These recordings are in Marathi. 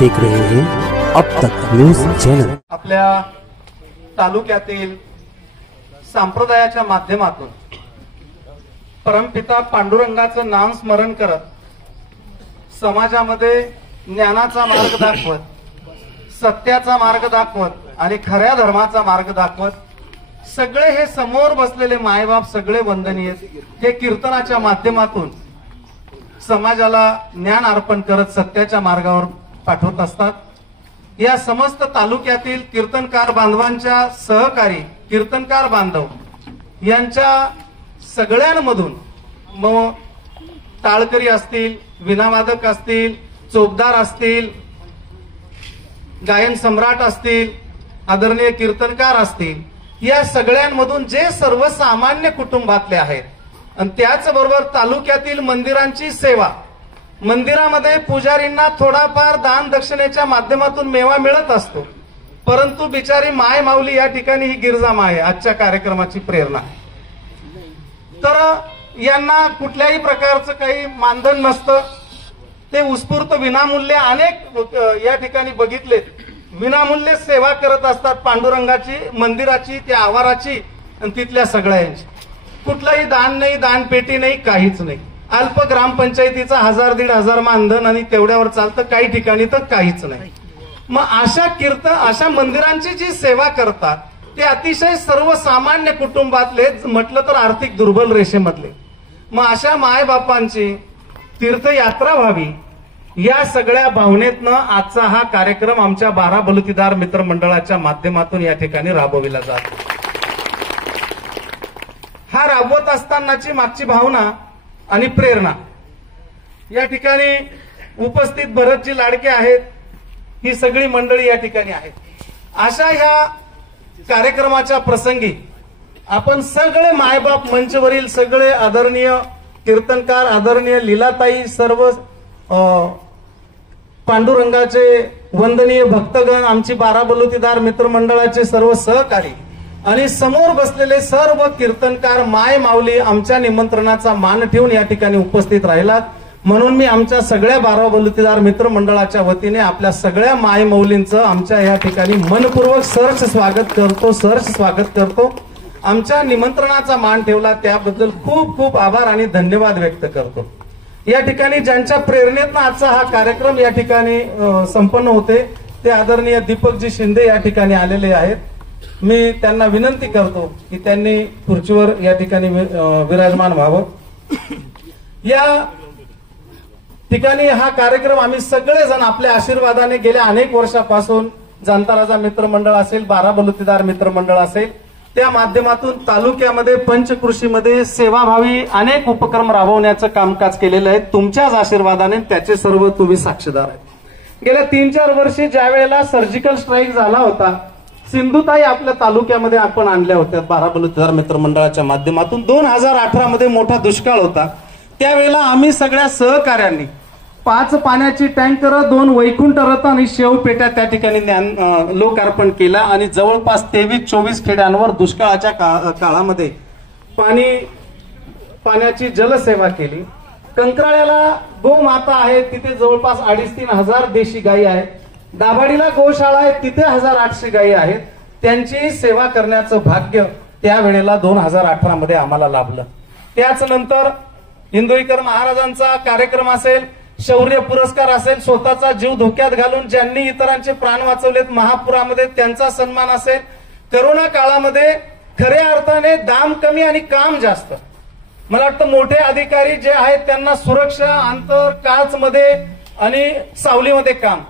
देख रहे हैं अब तक न्यूज चॅनल। आपल्या तालुक्यातील संप्रदायाच्या माध्यमातून परमपिता पांडुरंगाचं नाम स्मरण करत समाजामध्ये ज्ञानाचा मार्ग दाखवत, सत्याचा मार्ग दाखवत आणि खऱ्या धर्माचा मार्ग दाखवत सगळे हे समोर बसलेले मायबाप सगळे वंदनीय हे कीर्तनाच्या माध्यमातून समाजाला ज्ञान अर्पण करत सत्याच्या मार्गावर पाठवत असतात। या समस्त तालुक्यातील कीर्तनकार बांधवांच्या सहकारी कीर्तनकार बांधव यांच्या सगळ्यांमधून मग टाळकरी असतील, विनावादक असतील, चोपदार असतील, गायन सम्राट असतील, आदरणीय कीर्तनकार असतील, या सगळ्यांमधून जे सर्वसामान्य कुटुंबातले आहेत आणि त्याचबरोबर तालुक्यातील मंदिरांची सेवा, मंदिरामध्ये पुजारींना थोडाफार दान दक्षिणेच्या माध्यमातून मेवा मिळत असतो, परंतु बिचारी माय माऊली या ठिकाणी ही गिरजा माय आजच्या कार्यक्रमाची प्रेरणा। तर यांना कुठल्याही प्रकारचं काही मानधन नसतं, ते उत्स्फूर्त विनामूल्य अनेक या ठिकाणी बघितले विनामूल्य सेवा करत असतात पांडुरंगाची, मंदिराची, त्या आवाराची आणि तिथल्या सगळ्यांची। कुठलाही दान नाही, दानपेटी नाही, काहीच नाही। अल्प ग्रामपंचायतीचा 1000-1500 मानधन आणि तेवढ्यावर चालतं, काही ठिकाणी तर काहीच नाही। मग अशा मंदिरांची जी सेवा करतात ते अतिशय सर्वसामान्य कुटुंबातले, म्हटलं तर आर्थिक दुर्बल रेषेमधले। मग अशा मायबापांची तीर्थयात्रा व्हावी या सगळ्या भावनेतनं आजचा हा कार्यक्रम आमच्या 12 बलुतेदार मित्रमंडळाच्या माध्यमातून या ठिकाणी राबविला जातो। हा राबवत असतानाची मागची भावना आणि प्रेरणा या ठिकाणी उपस्थित भरतजी लाडके आहेत, ही सगळी मंडळी या ठिकाणी आहेत। अशा ह्या कार्यक्रमाच्या प्रसंगी आपण सगळे मायबाप, मंचवरील सगळे आदरणीय कीर्तनकार, आदरणीय लीलाताई, सर्व पांडुरंगाचे वंदनीय भक्तगण, आमची 12 बलुतेदार मित्रमंडळाचे सर्व सहकारी आणि समोर बसलेले सर्व कीर्तनकार माय माऊली आमच्या निमंत्रणाचा मान ठेवून या ठिकाणी उपस्थित राहिलात, म्हणून मी आमच्या सगळ्या 12 बलुतेदार मित्रमंडळाच्या वतीने आपल्या सगळ्या माय माऊलींचं आमच्या या ठिकाणी मनपूर्वक सहर्ष स्वागत करतो। आमच्या निमंत्रणाचा मान ठेवला त्याबद्दल खूप खूप आभार आणि धन्यवाद व्यक्त करतो। या ठिकाणी ज्यांच्या प्रेरणेतनं आजचा हा कार्यक्रम या ठिकाणी संपन्न होते ते आदरणीय दीपकजी शिंदे या ठिकाणी आलेले आहेत। मी त्यांना विनंती करतो की त्यांनी खुर्चीवर या ठिकाणी विराजमान व्हावं। या ठिकाणी हा कार्यक्रम आम्ही सगळेजण आपल्या आशीर्वादाने गेल्या अनेक वर्षापासून जाणता राजा मित्रमंडळ असेल, 12 बलुतेदार मित्रमंडळ असेल, त्या माध्यमातून तालुक्यामध्ये पंचकृषीमध्ये सेवाभावी अनेक उपक्रम राबवण्याचं कामकाज केलेलं आहे। तुमच्याच आशीर्वादाने त्याचे सर्व तुम्ही साक्षीदार आहेत। गेल्या 3-4 वर्षी ज्या वेळेला सर्जिकल स्ट्राईक झाला होता, सिंधुताई आपल्या तालुक्यामध्ये आपण आणल्या होत्या 12 बलुतेदार मित्रमंडळाच्या माध्यमातून। 2018 मध्ये मोठा दुष्काळ होता, त्यावेळेला आम्ही सगळ्या सहकार्यांनी 5 पाण्याची टँकर, 2 वैकुंठ रथ आणि शेवपेट्या त्या ठिकाणी लोकार्पण केला आणि जवळपास 23-24 खेड्यांवर दुष्काळाच्या काळामध्ये पाण्याची जलसेवा केली। कंत्राळ्याला गोमाता आहे, तिथे जवळपास 2,500-3 हजार देशी गायी आहेत। दाभाडीला गोशाळा आहे, तिथे 1800 गायी आहेत। त्यांची सेवा करण्याचं भाग्य त्यावेळेला 2018 मध्ये आम्हाला लाभलं। त्याच नंतर इंदोरीकर महाराजांचा कार्यक्रम असेल, शौर्य पुरस्कार असेल, स्वतःचा जीव धोक्यात घालून ज्यांनी इतरांचे प्राण वाचवलेत महापुरामध्ये त्यांचा सन्मान असेल, करोना काळामध्ये खऱ्या अर्थाने दाम कमी आणि काम जास्त, मला वाटतं मोठे अधिकारी जे आहेत त्यांना सुरक्षा, अंतर, काचमध्ये आणि सावलीमध्ये काम,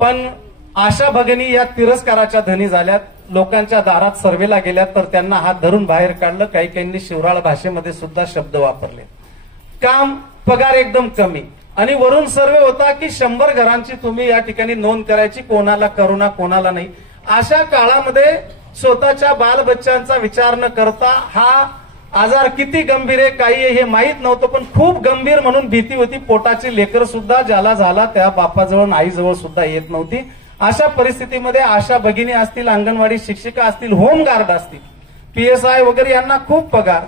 पण आशा भगिनी या तिरस्काराच्या धनी झाल्यात। लोकांच्या दारात सर्वेला गेल्यात तर त्यांना हात धरून बाहेर काढलं, काही काहींनी शिवराळ भाषेमध्ये सुद्धा शब्द वापरले। काम, पगार एकदम कमी आणि वरून सर्वे होता की 100 घरांची तुम्ही या ठिकाणी नोंद करायची, कोणाला करोना कोणाला नाही। अशा काळामध्ये स्वतःच्या बालबच्चांचा विचार न करता हा आजार किती गंभीर आहे काही हे माहीत नव्हतं, पण खूप गंभीर म्हणून भीती होती। पोटाची लेकर सुद्धा ज्याला झाला त्या बापाजवळ आईजवळ सुद्धा येत नव्हती। अशा परिस्थितीमध्ये आशा भगिनी असतील, अंगणवाडी शिक्षिका असतील, होमगार्ड असतील, PSI वगैरे यांना खूप पगार,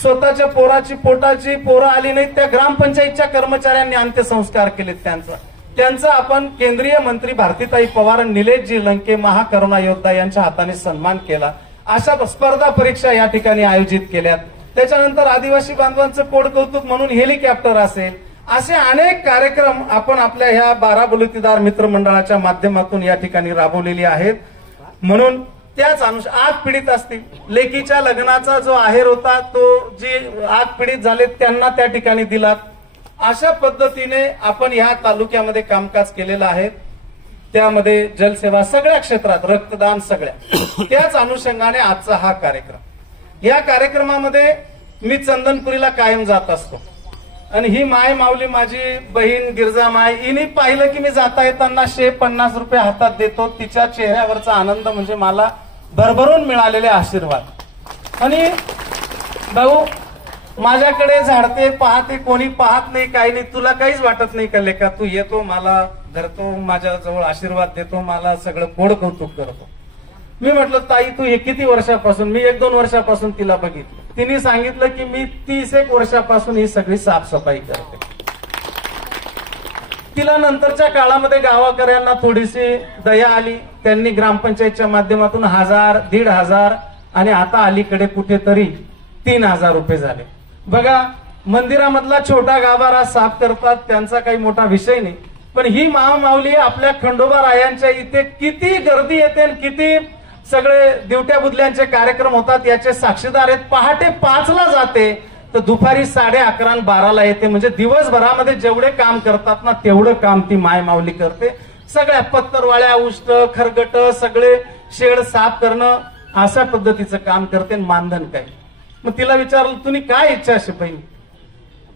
स्वतःच्या पोराची पोटाची पोरं आली नाहीत त्या ग्रामपंचायतच्या कर्मचाऱ्यांनी अंत्यसंस्कार केलेत त्यांचा। त्यांचा आपण केंद्रीय मंत्री भारतीताई पवार आणि निलेशजी लंके महाकरुणा योद्धा यांच्या हाताने सन्मान केला. अशा स्पर्धा परीक्षा या ठिकाणी आयोजित केल्यात. त्याच्यानंतर आदिवासी बांधवांचं कोड कौतुक म्हणून हेलिकॉप्टर असेल, असे अनेक कार्यक्रम आपण आपल्या ह्या बाराबलुतेदार मित्रमंडळाच्या माध्यमातून या ठिकाणी राबवलेली आहेत. म्हणून त्याच आग पीडित असतील, लेकीच्या लग्नाचा जो आहेर होता तो जी आग पीडित झाले त्यांना त्या ठिकाणी दिलात. अशा पद्धतीने आपण ह्या तालुक्यामध्ये कामकाज केलेलं आहे. त्यामध्ये जलसेवा सगळ्या क्षेत्रात, रक्तदान सगळ्या. त्याच अनुषंगाने आजचा हा कार्यक्रम. या कार्यक्रमामध्ये मी चंदनपुरीला कायम जात असतो आणि ही माय माऊली माझी बहीण गिरजा माय हिने पाहिलं की मी जाता येताना 150 रुपये हातात देतो. तिच्या चेहऱ्यावरचा आनंद म्हणजे मला भरभरून मिळालेले आशीर्वाद. आणि भाऊ माझ्याकडे झाडते पाहते, कोणी पाहत नाही, काही नाही, तुला काहीच वाटत नाही का लेका? तू येतो, मला धरतो, माझ्या जवळ आशीर्वाद देतो, मला सगळं कोड कौतुक करतो. मी म्हटलं ताई तू हे किती वर्षापासून? मी 1-2 वर्षापासून तिला बघितलं. तिने सांगितलं की मी 30-1 वर्षापासून ही सगळी साफसफाई करते. तिला नंतरच्या काळामध्ये गावाकऱ्यांना थोडीशी दया आली. त्यांनी ग्रामपंचायतच्या माध्यमातून 1000, 1500 आणि आता अलीकडे कुठेतरी 3000 रुपये झाले. बघा, मंदिरामधला छोटा गाभारा साफ करतात, त्यांचा काही मोठा विषय नाही. पण ही महामाऊली आपल्या खंडोबा रायांच्या इथे किती गर्दी येते आणि किती सगळे दिवट्या बुदल्यांचे कार्यक्रम होतात याचे साक्षीदार आहेत. पहाटे 5ला जाते तर दुपारी 11:30 आणि 12ला येते. म्हणजे दिवसभरामध्ये जेवढे काम करतात ना तेवढं काम ती माय माऊली करते. सगळ्या पत्तरवाळ्या, उष्ट, खरगट, सगळे शेड साफ करणं, अशा पद्धतीचं काम करते. मानधन काय? मग तिला विचारलं तुम्ही काय इच्छा अशी बहिणी?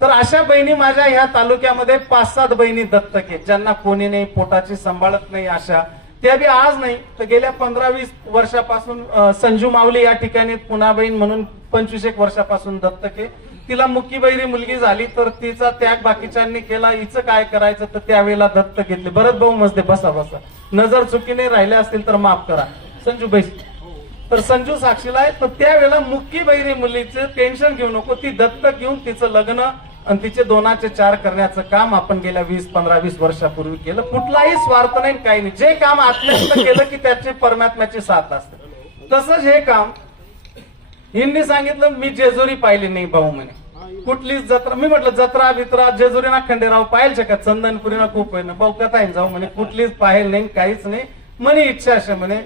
तर अशा बहिणी माझ्या ह्या तालुक्यामध्ये 5-7 बहिणी दत्तक आहेत, ज्यांना कोणी नाही, पोटाची सांभाळत नाही. अशा त्या बी आज नाही तर गेल्या 15-20 वर्षापासून संजू माऊली या ठिकाणी पुन्हा बहीण म्हणून 25-1 वर्षापासून दत्तक आहे. तिला मुक्की बहिरी मुलगी झाली तर तिचा त्याग बाकीच्यांनी केला. हिचं काय करायचं तर त्यावेळेला दत्तक घेतले. बरंच भाऊ मस्ते, बसा बसा, नजर चुकीने राहिल्या असतील तर माफ करा. संजू बाई तर संजू साक्षीला आहे. तर त्यावेळेला मुक्की बहिरी मुलीचं टेन्शन घेऊ नको, ती दत्तक घेऊन तिचं लग्न आणि तिचे 2चे 4 करण्याचं काम आपण गेल्या 20-15-20 वर्षापूर्वी केलं. कुठलाही स्वार्थ नाही, काही नाही. जे काम आत्मस्थ केलं की त्याची परमात्म्याची साथ असते. तसंच हे काम हिंनी सांगितलं. मी जेजुरी पाहिली नाही भाऊ म्हणे, कुठलीच जत्रा. मी म्हटलं जत्रा बित्रा जेजुरी ना खंडेराव पाहिजे का? चंदनपुरीना खूप आहे ना भाऊ, कथा जाऊ म्हणे. कुठलीच पाहिल नाही, काहीच नाही म्हणे. इच्छा असे म्हणे,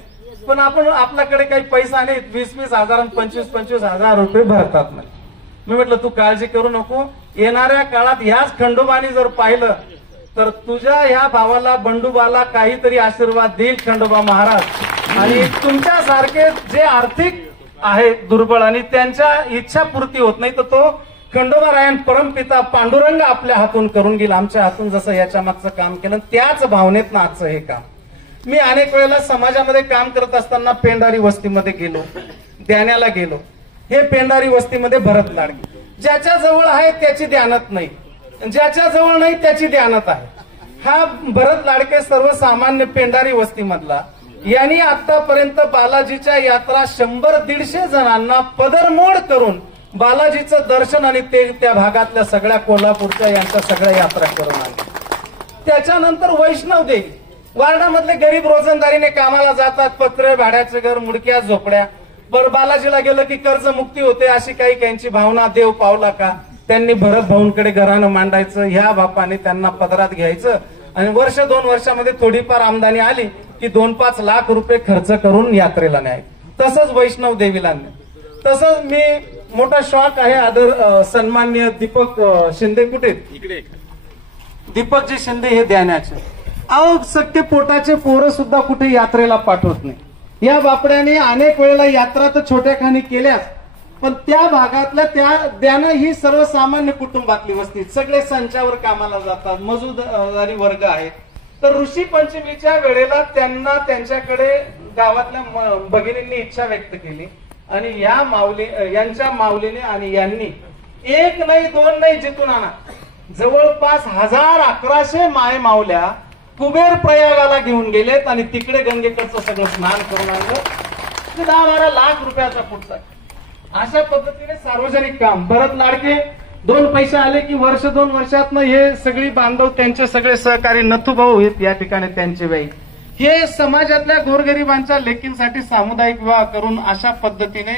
पण आपण आपल्याकडे काही पैसा नाही. 20-20 हजार आणि 25-25 हजार रुपये भरतात म्हणे. मी म्हटलं तू काळजी करू नको, येणाऱ्या काळात ह्याच खंडोबानी जर पाहिलं तर तुझ्या ह्या भावाला बंडूबाला काहीतरी आशीर्वाद देईल खंडोबा महाराज. आणि तुमच्यासारखे जे आर्थिक आहे दुर्बळ आणि त्यांच्या इच्छा पूर्ती होत नाही तर तो खंडोबा रायन परमपिता पांडुरंग आपल्या हातून करून घेईल, आमच्या हातून जसं याच्या मागचं काम केलं. त्याच भावनेतनं आजचं हे काम. मी अनेक वेळेला समाजामध्ये काम करत असताना पेंढारी वस्तीमध्ये गेलो, ध्यानाला गेलो. हे पेंढारी वस्तीमध्ये भरत लाडके, ज्याच्या जवळ आहे त्याची ध्यानात नाही, ज्याच्या जवळ नाही त्याची ध्यानात आहे. हा भरत लाडके सर्वसामान्य पेंढारी वस्तीमधला यांनी आतापर्यंत बालाजीच्या यात्रा 100-150 जणांना पदरमोड करून बालाजीचं दर्शन आणि ते त्या भागातल्या सगळ्या कोल्हापूरच्या यांच्या सगळ्या यात्रा करून आले. त्याच्यानंतर वैष्णव देवी वार्डामधले गरीब रोजंदारीने कामाला जातात, पत्रे, भाड्याचे घर, मुडक्या झोपड्या. बरं बालाजीला गेलं की कर्जमुक्ती होते अशी काही त्यांची भावना. देव पावला का त्यांनी भरत भाऊंकडे घरानं मांडायचं, ह्या बापाने त्यांना पदरात घ्यायचं आणि 1-2 वर्षामध्ये थोडीफार आमदानी आली की 2-5 लाख रुपये खर्च करून यात्रेला न्याय. तसंच वैष्णव देवीला न्याय. तसंच मी मोठा शॉक आहे आदर सन्माननीय दीपक शिंदे. कुठे दीपकजी शिंदे हे ध्यानाचे. अहो सख्खे पोटाचे पोरं सुद्धा कुठे यात्रेला पाठवत नाही. या बापड्याने अनेक वेळेला यात्रा तर छोट्या खाणी केल्यास, पण त्या भागातल्या त्या ध्यानं ही सर्वसामान्य कुटुंबातली वस्ती, सगळे संचावर कामाला जातात, मजुरदारी वर्ग आहे. तर ऋषी पंचमीच्या वेळेला त्यांना त्यांच्याकडे गावातल्या भगिनींनी इच्छा व्यक्त केली आणि या यांच्या माऊलीने आणि यांनी 1 नाही 2 नाही जिथून आणा जवळपास 1100 माय माऊल्या कुबेर प्रयागाला घेऊन गेलेत आणि तिकडे गंगेकडचं सगळं स्नान करून आणलं. 10-12 लाख रुपयाचा पुढचा. अशा पद्धतीने सार्वजनिक काम. भरत लाडके दोन पैसे आले की वर्ष दोन वर्षातनं हे सगळी बांधव त्यांचे सगळे सहकारी नथुभाऊ आहेत या ठिकाणी त्यांचे बाई हे समाजातल्या गोरगरिबांच्या लेकींसाठी सामुदायिक विवाह करून अशा पद्धतीने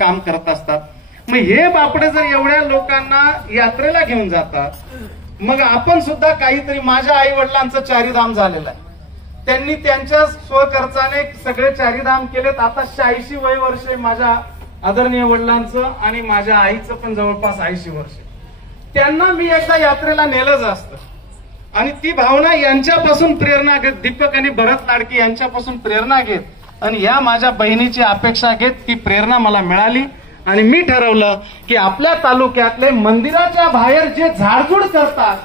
काम करत असतात. मग हे बापडे जर एवढ्या लोकांना यात्रेला घेऊन जातात मग आपण सुद्धा काहीतरी. माझ्या आई वडिलांचं चारीधाम झालेलं आहे. त्यांनी त्यांच्या स्वखर्चाने सगळे चारीधाम केलेत. आता 86 वय वर्ष माझ्या आदरणीय वडिलांचं आणि माझ्या आईचं पण जवळपास 80 वर्ष. त्यांना मी एकदा यात्रेला नेलंच असतं आणि ती भावना यांच्यापासून प्रेरणा घेत, दीपक आणि भरत लाडकी यांच्यापासून प्रेरणा घेत आणि या माझ्या बहिणीची अपेक्षा घेत ती प्रेरणा मला मिळाली आणि मी ठरवलं की आपल्या तालुक्यातले मंदिराच्या बाहेर जे झाडझूड करतात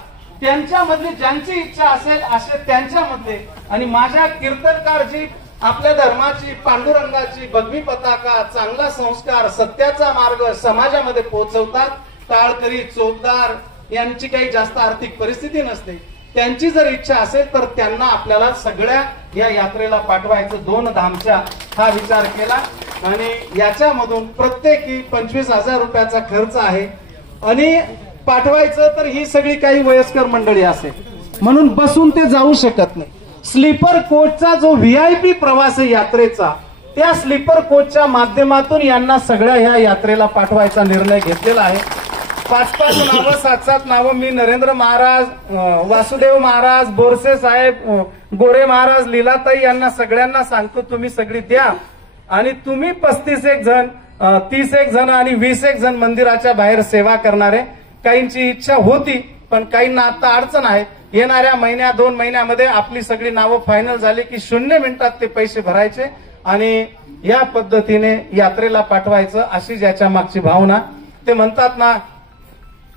त्यांच्यामधली ज्यांची इच्छा असेल असे त्यांच्यामधले आणि माझ्या कीर्तनकार जी आपल्या धर्माची पांडुरंगाची भगवी पताका चांगला संस्कार सत्याचा मार्ग समाजामध्ये पोहोचवतात. टाळकरी चोपदार यांची काही जास्त आर्थिक परिस्थिती नसते. त्यांची जर इच्छा असेल तर त्यांना आपल्याला सगळ्या या यात्रेला पाठवायचं 2 धामच्या हा विचार केला आणि याच्यामधून प्रत्येकी 25,000 रुपयाचा खर्च आहे आणि पाठवायचं तर ही सगळी काही वयस्कर मंडळी असेल म्हणून बसून ते जाऊ शकत नाही. स्लीपर कोचचा जो व्हीआयपी प्रवास आहे यात्रेचा त्या स्लीपर कोचच्या माध्यमातून यांना सगळ्या ह्या यात्रेला पाठवायचा निर्णय घेतलेला आहे. 5-5 नावं 7-7 नावं मी नरेंद्र महाराज वासुदेव महाराज बोरसे साहेब गोरे महाराज लीलाताई यांना सगळ्यांना सांगतो तुम्ही सगळी द्या आणि तुम्ही 35 जण 30 जण आणि 20 जण मंदिराच्या बाहेर सेवा करणारे. काहींची इच्छा होती पण काहींना आता अडचण आहे. येणाऱ्या महिन्या 2 महिन्यामध्ये आपली सगळी नावं फायनल झाली की 0 मिनिटात ते पैसे भरायचे आणि या पद्धतीने यात्रेला पाठवायचं अशी ज्याच्या मागची भावना. ते म्हणतात ना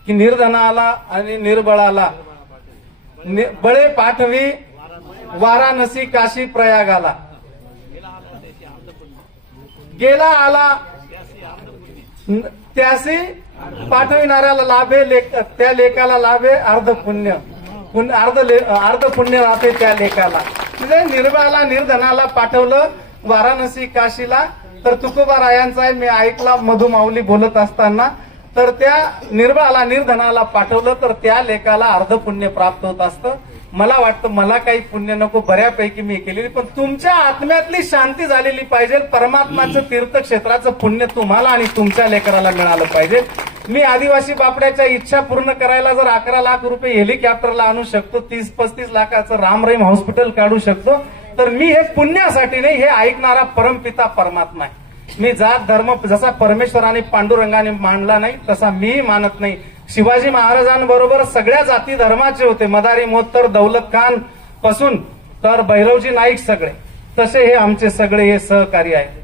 की निर्धनाला आणि निर्बळाला बळे पाठवी वाराणसी काशी प्रयागाला गेला आला त्यासी पाठविणाऱ्याला लाभे त्या लेखाला लाभे अर्ध पुण्य अर्ध पुण्य राहते त्या लेखाला. म्हणजे निर्बळाला निर्धनाला पाठवलं वाराणसी काशीला तर तुकोबारायांचा आहे मी ऐकला मधुमाऊली बोलत असताना तर त्या निर्बळाला निर्धनाला पाठवलं तर त्या लेखाला अर्ध पुण्य प्राप्त होत असतं. मला वाटतं मला काही पुण्य नको बऱ्यापैकी मी केलेली पण तुमच्या आत्म्यातली शांती झालेली पाहिजे. परमात्माचं तीर्थक्षेत्राचं पुण्य तुम्हाला आणि तुमच्या लेकराला मिळालं पाहिजे. मी आदिवासी बापड्याच्या इच्छा पूर्ण करायला जर 11 लाख रुपये हेलिकॉप्टरला आणू शकतो 30-35 लाखाचं राम रहीम हॉस्पिटल काढू शकतो तर मी हे पुण्यासाठी नाही हे ऐकणारा परमपिता परमात्मा आहे. मी जात धर्म जसा परमेश्वराने पांडुरंगाने मानला नाही तसा मी मानत नाही. शिवाजी महाराजांबरोबर सगळ्या जाती धर्माचे होते मदारी मोत्तर दौलत खान पासून तर भैरवजी नाईक सगळे तसे हे आमचे सगळे हे सहकारी आहे.